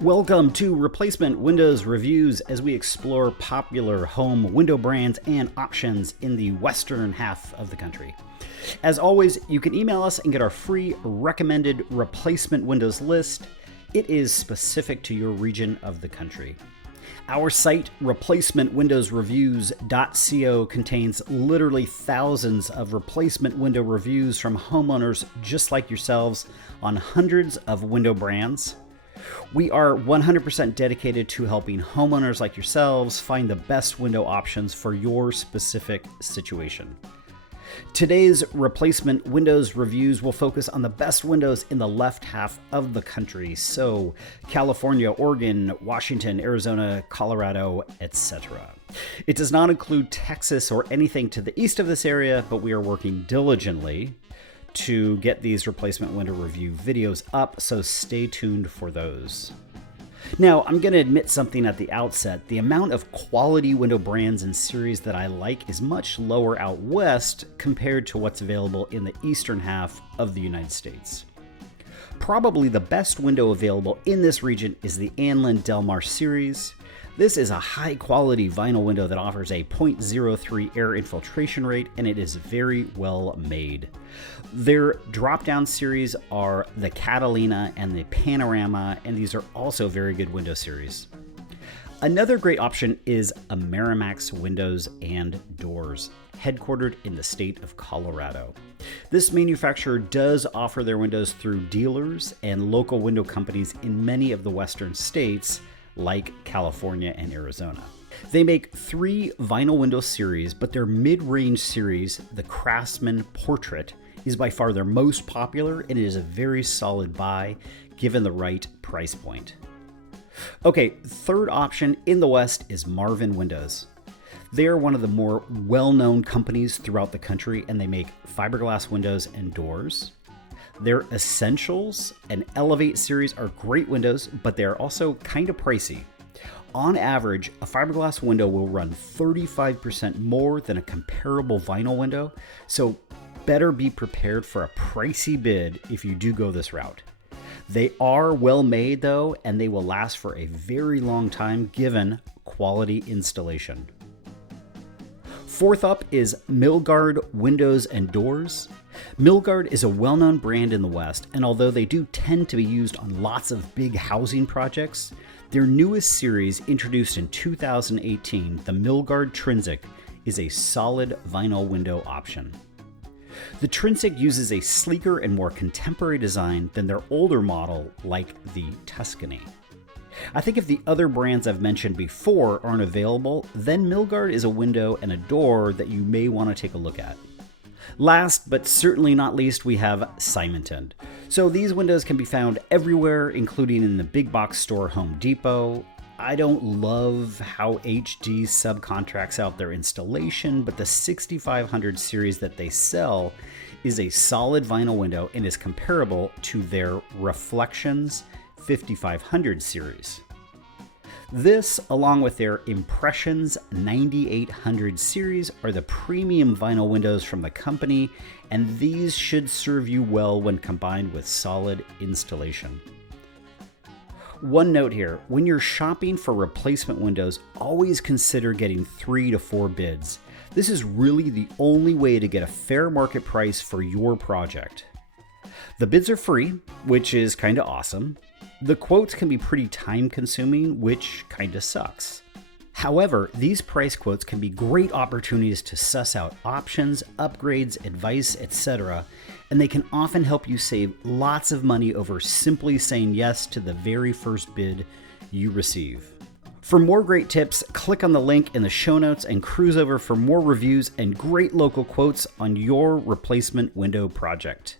Welcome to Replacement Windows Reviews as we explore popular home window brands and options in the western half of the country. As always, you can email us and get our free recommended replacement windows list. It is specific to your region of the country. Our site, replacementwindowsreviews.co, contains literally thousands of replacement window reviews from homeowners just like yourselves on hundreds of window brands. We are 100% dedicated to helping homeowners like yourselves find the best window options for your specific situation. Today's replacement windows reviews will focus on the best windows in the left half of the country, so California, Oregon, Washington, Arizona, Colorado, etc. It does not include Texas or anything to the east of this area, but we are working diligently to get these replacement window review videos up, so stay tuned for those. Now, I'm going to admit something at the outset. The amount of quality window brands and series that I like is much lower out west compared to what's available in the eastern half of the United States. Probably the best window available in this region is the Anlin Delmar series. This is a high-quality vinyl window that offers a 0.03 air infiltration rate, and it is very well made. Their drop-down series are the Catalina and the Panorama, and these are also very good window series. Another great option is Amerimax Windows and Doors, headquartered in the state of Colorado. This manufacturer does offer their windows through dealers and local window companies in many of the western states, like California and Arizona. They make 3 vinyl window series, but their mid-range series, the Craftsman Portrait, is by far their most popular, and it is a very solid buy given the right price point. Okay, third option in the West is Marvin Windows. They are one of the more well-known companies throughout the country, and they make fiberglass windows and doors. Their Essentials and Elevate series are great windows, but they're also kind of pricey. On average, a fiberglass window will run 35% more than a comparable vinyl window, so better be prepared for a pricey bid if you do go this route. They are well made though, and they will last for a very long time given quality installation. Fourth up is Milgard Windows and Doors. Milgard is a well-known brand in the West, and although they do tend to be used on lots of big housing projects, their newest series, introduced in 2018, the Milgard Trinsic, is a solid vinyl window option. The Trinsic uses a sleeker and more contemporary design than their older model, like the Tuscany. I think if the other brands I've mentioned before aren't available, then Milgard is a window and a door that you may want to take a look at. Last, but certainly not least, we have Simonton. So these windows can be found everywhere, including in the big box store Home Depot. I don't love how HD subcontracts out their installation, but the 6500 series that they sell is a solid vinyl window and is comparable to their Reflections 5500 series. This, along with their Impressions 9800 series, are the premium vinyl windows from the company, and these should serve you well when combined with solid installation. One note here, when you're shopping for replacement windows, always consider getting 3 to 4 bids. This is really the only way to get a fair market price for your project. The bids are free, which is kinda awesome. The quotes can be pretty time consuming, which kinda sucks. However, these price quotes can be great opportunities to suss out options, upgrades, advice, etc., and they can often help you save lots of money over simply saying yes to the very first bid you receive. For more great tips, click on the link in the show notes and cruise over for more reviews and great local quotes on your replacement window project.